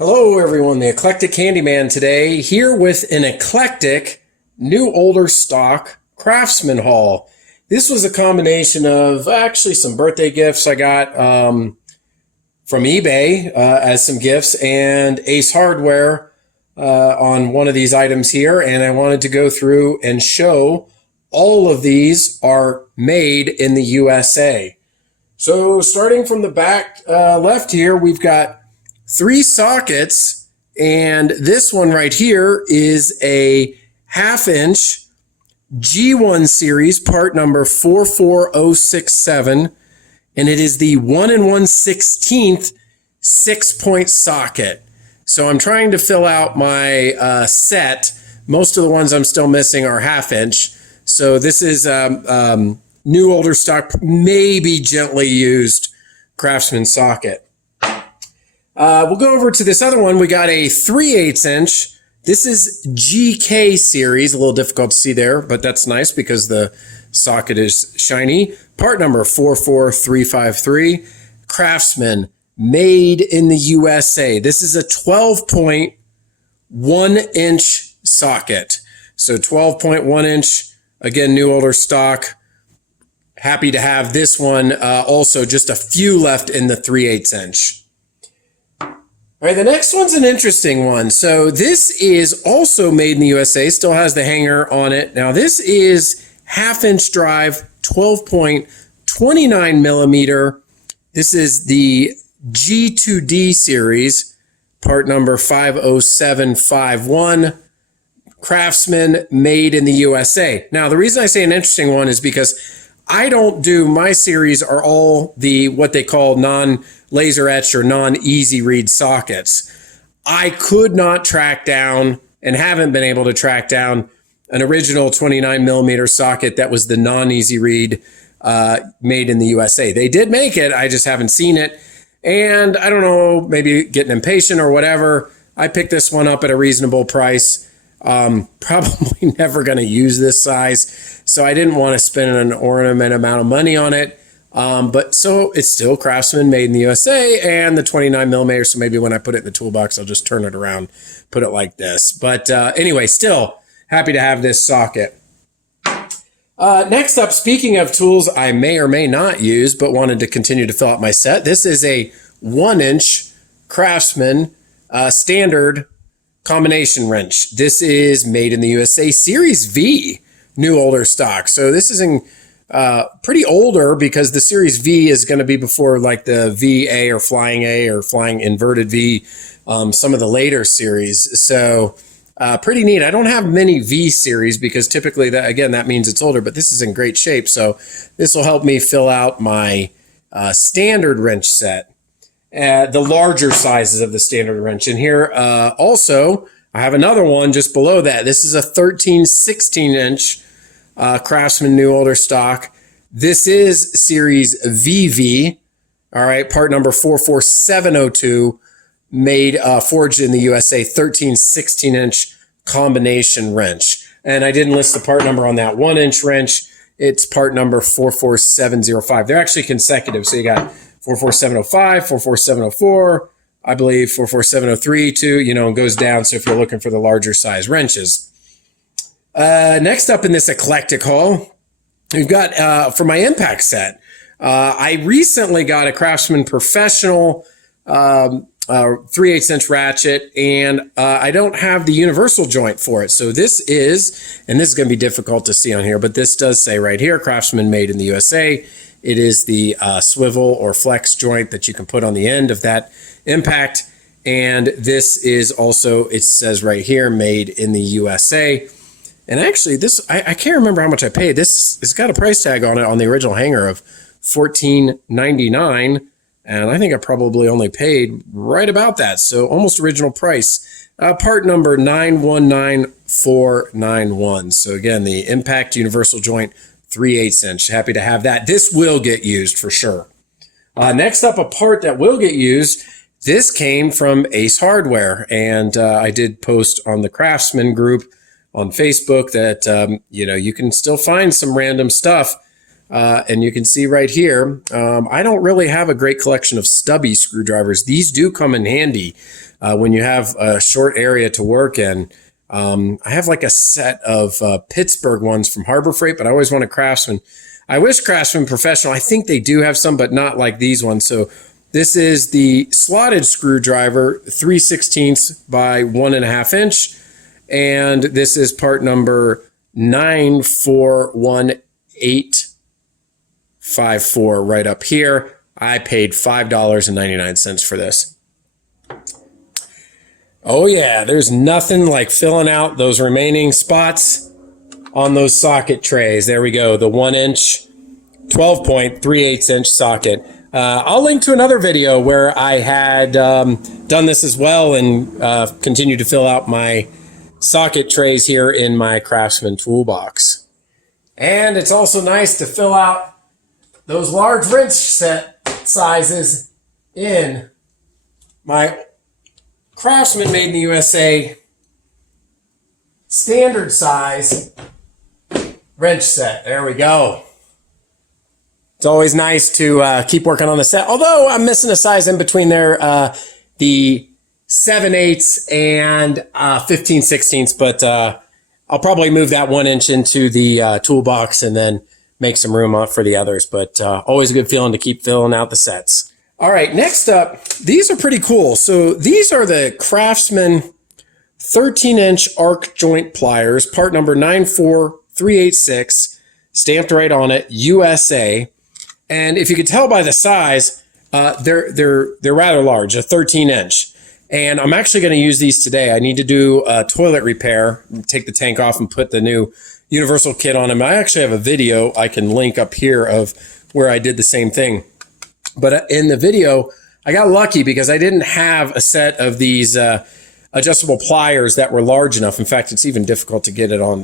Hello everyone, the Eclectic Handyman today, here with an Eclectic New Older Stock Craftsman haul. This was a combination of actually some birthday gifts I got from eBay as some gifts and Ace Hardware on one of these items here, and I wanted to go through and show all of these are made in the USA. So starting from the back left here, we've got 3 sockets, and this one right here is a 1/2 inch G1 series, part number 44067, and it is the 1 1/16 6-point socket. So I'm trying to fill out my set. Most of the ones I'm still missing are 1/2 inch. So this is new older stock, maybe gently used Craftsman socket. We'll go over to this other one. We got a 3/8 inch. This is GK series. A little difficult to see there, but that's nice because the socket is shiny. Part number 44353. Craftsman, made in the USA. This is a 12-point 1-inch socket. So 12.1 inch. Again, new older stock. Happy to have this one. Also, just a few left in the 3/8 inch. All right, the next one's an interesting one. So this is also made in the USA, still has the hanger on it. Now this is 1/2 inch drive, 12.29 millimeter. This is the G2D series, part number 50751. Craftsman, made in the USA. Now the reason I say an interesting one is because I don't do, my series are all the what they call non-laser etched or non-easy read sockets. I could not track down and haven't been able to track down an original 29 millimeter socket that was the non-easy read made in the USA. They did make it, I just haven't seen it. And I don't know, maybe getting impatient or whatever. I picked this one up at a reasonable price. Probably never going to use this size, so I didn't want to spend an ornament amount of money on it. But so it's still Craftsman, made in the USA, and the 29 millimeter. So maybe when I put it in the toolbox, I'll just turn it around, put it like this. But anyway, still happy to have this socket. Next up, speaking of tools I may or may not use, but wanted to continue to fill out my set. This is a 1-inch Craftsman standard combination wrench. This is made in the USA, Series V, new older stock. So this is in pretty older because the Series V is going to be before like the VA or Flying A or Flying Inverted V, some of the later series. So pretty neat. I don't have many V series because typically that means it's older, but this is in great shape. So this will help me fill out my standard wrench set. The larger sizes of the standard wrench. And here also, I have another one just below that. This is a 13/16 inch Craftsman New Older Stock. This is Series VV. All right, part number 44702, made, forged in the USA, 13/16 inch combination wrench. And I didn't list the part number on that 1-inch wrench. It's part number 44705. They're actually consecutive. So you got 44705, 44704, I believe 44703 too, and goes down. So if you're looking for the larger size wrenches. Next up in this eclectic haul, we've got, for my impact set, I recently got a Craftsman Professional 3/8 inch ratchet, and I don't have the universal joint for it. So this is, and this is going to be difficult to see on here, but this does say right here, Craftsman, made in the USA. It is the swivel or flex joint that you can put on the end of that impact. And this is also, it says right here, made in the USA. And actually this, I can't remember how much I paid. This has got a price tag on it on the original hanger of $14.99. And I think I probably only paid right about that. So almost original price. Part number 919491. So again, the impact universal joint, 3/8 inch. Happy to have that. This will get used for sure. Next up, a part that will get used. This came from Ace Hardware, and I did post on the Craftsman group on Facebook that you can still find some random stuff. And you can see right here, I don't really have a great collection of Stubby screwdrivers. These do come in handy. when you have a short area to work in. I have like a set of Pittsburgh ones from Harbor Freight, but I always want a Craftsman. I wish Craftsman Professional, I think they do have some, but not like these ones. So this is the slotted screwdriver, 3/16 by 1.5 inch. And this is part number 941854 right up here. I paid $5.99 for this. Oh yeah, there's nothing like filling out those remaining spots on those socket trays. There we go, the 1 inch, 12.38 inch socket. I'll link to another video where I had done this as well and continued to fill out my socket trays here in my Craftsman toolbox. And it's also nice to fill out those large wrench set sizes in my Craftsman made in the USA standard size wrench set. There we go. It's always nice to keep working on the set. Although I'm missing a size in between there, the 7/8 and 15/16, but I'll probably move that 1 inch into the toolbox and then make some room up for the others. But always a good feeling to keep filling out the sets. All right, next up, these are pretty cool. So these are the Craftsman 13-inch arc joint pliers, part number 94386, stamped right on it, USA. And if you could tell by the size, they're rather large, a 13-inch. And I'm actually going to use these today. I need to do a toilet repair, take the tank off and put the new universal kit on them. I actually have a video I can link up here of where I did the same thing. But in the video, I got lucky because I didn't have a set of these adjustable pliers that were large enough. In fact, it's even difficult to get it on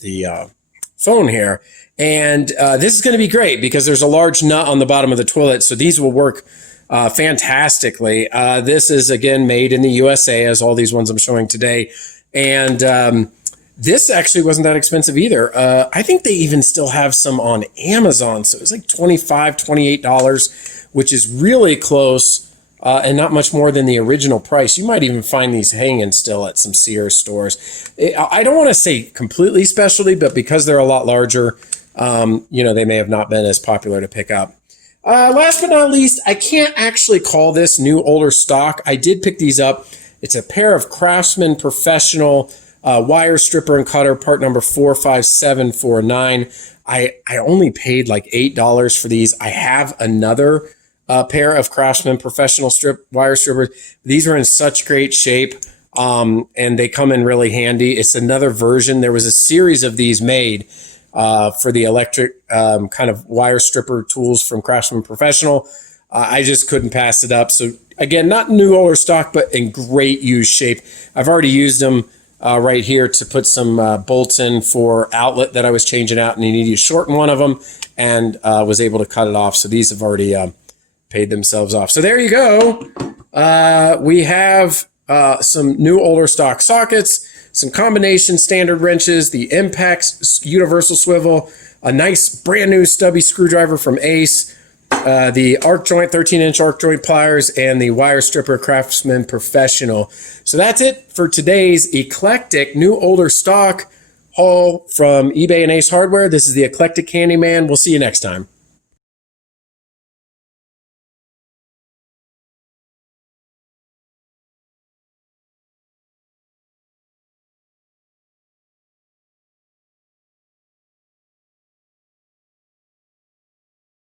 the phone here. And this is going to be great because there's a large nut on the bottom of the toilet. So these will work fantastically. This is, again, made in the USA, as all these ones I'm showing today. And this actually wasn't that expensive either. I think they even still have some on Amazon. So it was like $25, $28, which is really close and not much more than the original price. You might even find these hanging still at some Sears stores. I don't want to say completely specialty, but because they're a lot larger, they may have not been as popular to pick up. Last but not least, I can't actually call this new older stock. I did pick these up. It's a pair of Craftsman Professional wire stripper and cutter, part number 45749. I only paid like $8 for these. I have another pair of Craftsman Professional wire strippers. These are in such great shape, and they come in really handy. It's another version. There was a series of these made for the electric kind of wire stripper tools from Craftsman Professional. I just couldn't pass it up. So again, not new older stock, but in great used shape. I've already used them right here to put some bolts in for outlet that I was changing out, and you need to shorten one of them, and was able to cut it off. So these have already paid themselves off. So there you go. We have some new older stock sockets, some combination standard wrenches, the Impex universal swivel, a nice brand new stubby screwdriver from Ace, the arc joint 13-inch arc joint pliers, and the wire stripper Craftsman Professional. So that's it for today's Eclectic new older stock haul from eBay and Ace Hardware. This is the Eclectic Handyman. We'll see you next time.